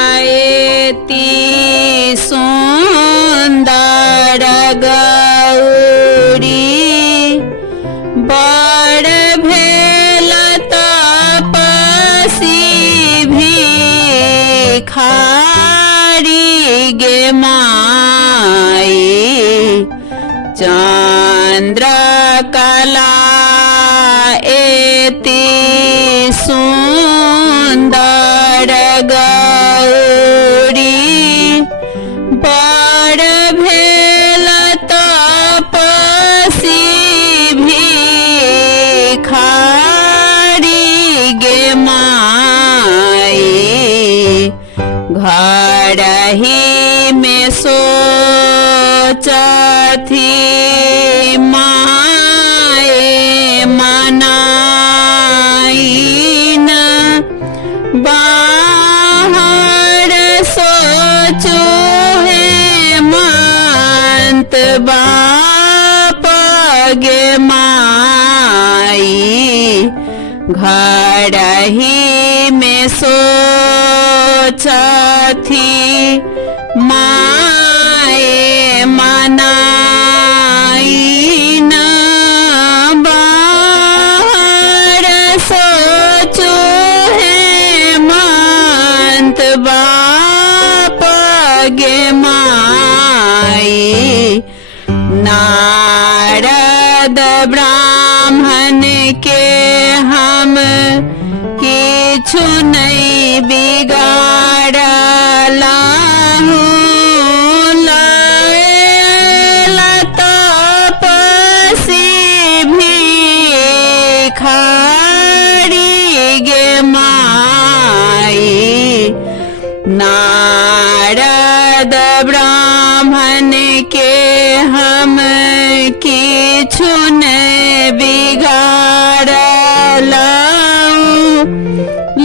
चंद्रकलाएति सुंदर गौरी बड़ भेल तपसी भिखारी गे माई चंद्रकला एति सुंदर गौरी बड़ भेल तपसी भिखारी गे माई घर ही में सोचथी माए मनाइन बाहर सोचो है मंत बाप गे माई घर ही में सोचथी माए मनाइन बाहर सोचो है मंत बाप गे माई नारद ब्राह्मण के हम किछु नहीं बिगाड़लाहु लायल तपसी भिखारी गे माई नारद ब्राह्मण के हम किछु नहीं बिगाड़लाहु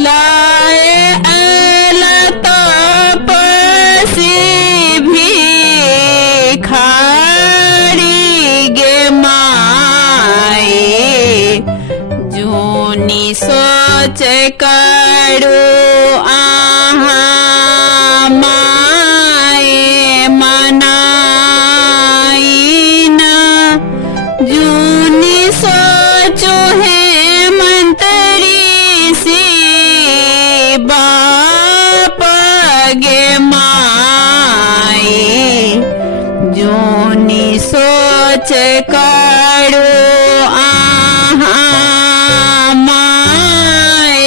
लायल तपसी भिखारी गे माई जूनी सोच करो आहाँ माए मनाइन जूनी सोचो है मंतरी सी बाप गे माई जूनी सोच करो आहाँ माए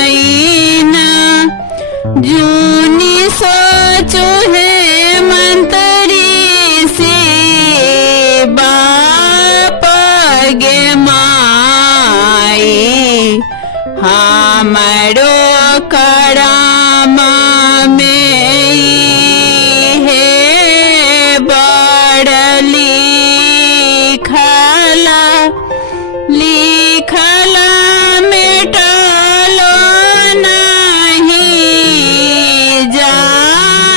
मनाइन जूनी सोचो है मंतरी से बाप गे माई हमरो करम में है बड़ लिखला लिखला मिटलो नहीं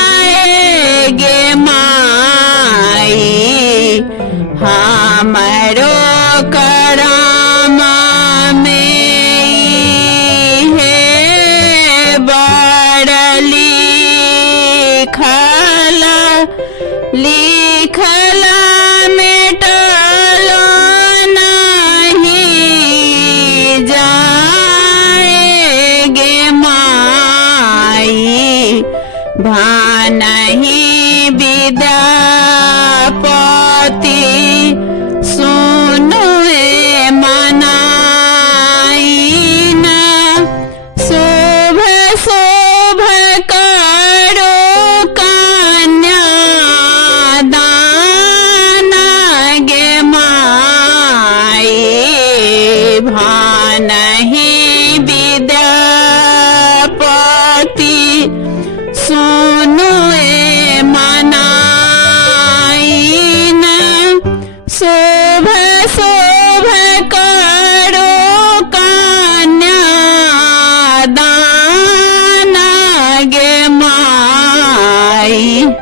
जाएगे माई हमरो करम में है बड़ लिखला लिखला मिटलो नहीं जाएगे माई भानहि विद्या